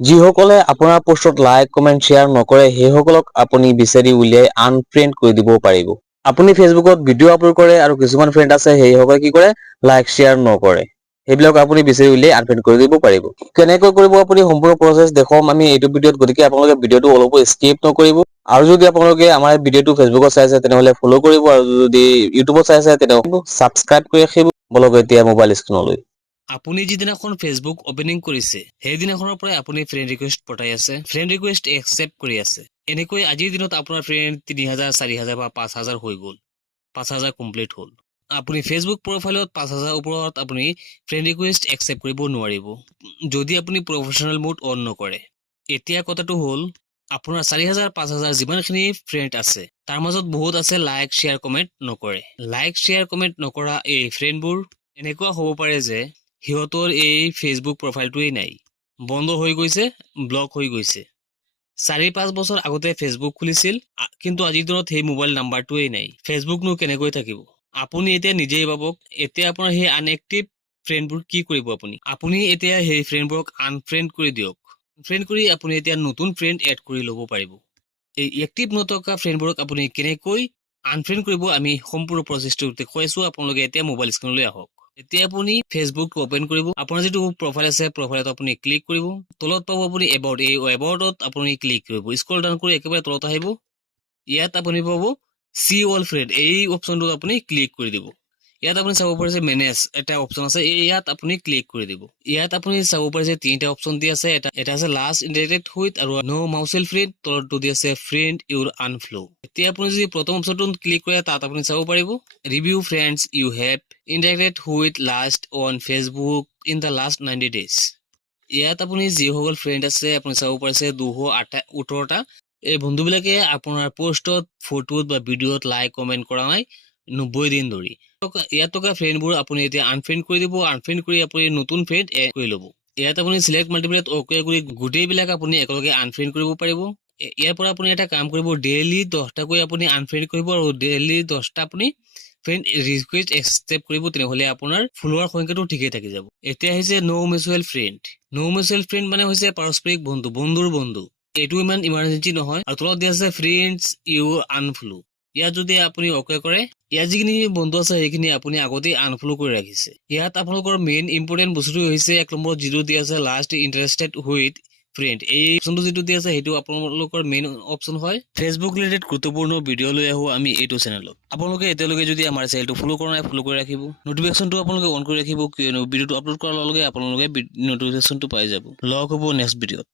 যিসকলে আপোনাৰ পোষ্টত লাইক কমেন্ট শ্বেয়াৰ নকৰে সেইসকলক আপুনি বিচাৰি উলিয়াই আনফ্ৰেন্ড কৰি দিব পাৰিব। আপুনি ফেচবুকত ভিডিঅ' আপলোড কৰে আৰু কিছুমান ফ্ৰেণ্ড আছে সেইসকলে কি কৰে লাইক শ্বেয়াৰ নকৰে, সেইবিলাক আপুনি বিচাৰি উলিয়াই আনফ্ৰেন্ড কৰি দিব পাৰিব। কেনেকৈ কৰিব আপুনি সম্পূৰ্ণ প্ৰচেছ দেখুৱাম আমি এইটো ভিডিঅ'ত, গতিকে আপোনালোকে ভিডিঅ'টো অলপো স্কিপ নকৰিব। আৰু যদি আপোনালোকে আমাৰ ভিডিঅ'টো ফেচবুকত চাই আছে তেনেহলে ফলো কৰিব, আৰু যদি ইউটিউবত চাই আছে তেনেহলে সাবস্ক্ৰাইব কৰি ৰাখিব। বলক এতিয়া মোবাইল স্ক্ৰীনলৈ। আপুনি যিদিনাখন ফেচবুক অপেনিং কৰিছে সেইদিনাখনৰ পৰাই আপুনি ফ্ৰেণ্ড ৰিকুৱেষ্ট পঠাই আছে, ফ্ৰেণ্ড ৰিকুৱেষ্ট একচেপ্ট কৰি আছে। এনেকৈ আজিৰ দিনত আপোনাৰ ফ্ৰেণ্ড 3000 4000 বা 5000 হৈ গ'ল, 5000 কমপ্লিট হ'ল। আপুনি ফেচবুক প্ৰফাইলত 5000 ওপৰত আপুনি ফ্ৰেণ্ড ৰিকুৱেষ্ট একচেপ্ট কৰিব নোৱাৰিব যদি আপুনি প্ৰফেশ্যনেল মোড অন নকৰে। এতিয়া কথাটো হ'ল আপোনাৰ 4000 5000 যিমানখিনি ফ্ৰেণ্ড আছে তাৰ মাজত বহুত আছে লাইক শ্বেয়াৰ কমেন্ট নকৰে। লাইক শ্বেয়াৰ কমেন্ট নকৰা এই ফ্ৰেণ্ডবোৰ এনেকুৱা হ'ব পাৰে যে সিহঁতৰ এই ফেচবুক প্ৰফাইলটোৱেই নাই, বন্ধ হৈ গৈছে, ব্লক হৈ গৈছে। 4-5 বছৰ আগতে ফেচবুক খুলিছিল, কিন্তু আজিৰ দিনত সেই মোবাইল নাম্বাৰটোৱেই নাই। ফেচবুকনো কেনেকৈ থাকিব? আপুনি এতিয়া নিজেই ভাবক। এতিয়া আপোনাৰ সেই আনএক্টিভ ফ্ৰেণ্ডবোৰ কি কৰিব? আপুনি এতিয়া সেই ফ্ৰেণ্ডবোৰক আনফ্ৰেণ্ড কৰি দিয়ক। ফ্ৰেণ্ড কৰি আপুনি এতিয়া নতুন ফ্ৰেণ্ড এড কৰি ল'ব পাৰিব। এই এক্টিভ নথকা ফ্ৰেণ্ডবোৰক আপুনি কেনেকৈ আনফ্ৰেণ্ড কৰিব আমি সম্পূৰ্ণ প্ৰচেছটো দেখুৱাইছো। আপোনালোকে এতিয়া মোবাইল স্ক্ৰীনলৈ আহক। এতিয়া আপুনি ফেচবুক অপেন কৰিব। আপোনাৰ যিটো প্ৰফাইল আছে প্ৰফাইলত আপুনি ক্লিক কৰিব। তলত পাব আপুনি এবাউট, এই এবাউটত আপুনি ক্লিক কৰিব। স্ক্ৰল ডাউন কৰি একেবাৰে তলত আহিব। ইয়াত আপুনি পাব চি অল ফ্ৰেণ্ড, এই অপশ্যনটোত আপুনি ক্লিক কৰি দিব। ইয়াত আপুনি চাব পাৰিছে মেনেজ এটা অপশ্যন আছে, ইয়াত আপুনি ক্লিক কৰি দিব। ইয়াত আপুনি চাব পাৰিছে তিনিটা অপশ্যন দি আছে, এটা আছে লাষ্ট ইন্টাৰেক্টেড উইথ আৰু নো মাউচেল ফ্ৰেণ্ড, তলতো দি আছে ফ্ৰেণ্ড ইউৰ আনফ্লো। এতিয়া আপুনি যদি প্ৰথম অপশ্যনটো ক্লিক কৰে তাত আপুনি চাব পাৰিব review friends you have interacted with last on Facebook in the last 90 days। ইয়াত আপুনি যিসকল ফ্ৰেণ্ড আছে আপুনি চাব পাৰিছে 218টা। এই বন্ধুবিলাকে আপোনাৰ পোষ্টত, ফটোত বা ভিডিঅ'ত লাইক কমেন্ট কৰা নাই 90 দিন ধৰি। ইয়াত থকা ফ্ৰেণ্ডবোৰ আপুনি এতিয়া আনফ্ৰেণ্ড কৰি দিব। আনফ্ৰেণ্ড কৰি আপুনি নতুন ফ্ৰেণ্ড এড কৰি ল'ব। ইয়াত আপুনি চিলেক্ট মাল্টিপ্লেট অকে কৰি গোটেইবিলাক আপুনি একেলগে আনফ্ৰেণ্ড কৰিব পাৰিব। ইয়াৰ পৰা আপুনি এটা কাম কৰিব, ডেইলি 10টাকৈ আপুনি আনফ্ৰেণ্ড কৰিব আৰু ডেইলি 10টা আপুনি ফ্ৰেণ্ড ৰিকুৱেষ্ট একচেপ্ট কৰিব, তেনেহলে আপোনাৰ ফলোৱাৰ সংখ্যাটো ঠিকেই থাকি যাব। এতিয়া আহিছে নো মিউচুৱেল ফ্ৰেণ্ড। নো মিউচুৱেল ফ্ৰেণ্ড মানে হৈছে পাৰস্পৰিক বন্ধু, বন্ধুৰ বন্ধু। এইটো ইমান ইমাৰ্জেঞ্চি নহয়। আৰু তলত দিয়া আছে ফ্ৰেণ্ডছ ইউৰ আনফ্লো। ইয়াত যদি আপুনি অকে কৰে, ইয়াত যিখিনি বন্ধু আছে সেইখিনি আপুনি আগতেই আনফ্লো কৰি ৰাখিছে। ইয়াত আপোনালোকৰ মেইন ইম্পৰ্টেণ্ট বস্তুটো হৈছে 1 নম্বৰত যিটো দিয়া আছে লাষ্ট ইন্টাৰেষ্টেড উইথ ফ্ৰেণ্ড, এই অপশ্যনটো যিটো দিয়া আছে সেইটো আপোনালোকৰ মেইন অপশ্যন হয়। ফেচবুক ৰিলেটেড গুৰুত্বপূৰ্ণ ভিডিঅ' লৈ আহো আমি এইটো চেনেলত। আপোনালোকে এতিয়ালৈকে যদি আমাৰ চেনেলটো ফলো কৰা নাই, ফলো কৰি ৰাখিব। নটিফিকেশ্যনটো আপোনালোকে অন কৰি ৰাখিব, কিয়নো ভিডিঅ'টো আপলোড কৰাৰ লগে লগে আপোনালোকে নটিফিকেশ্যনটো পাই যাব। লগ হ'ব নেক্সট ভিডিঅ'ত।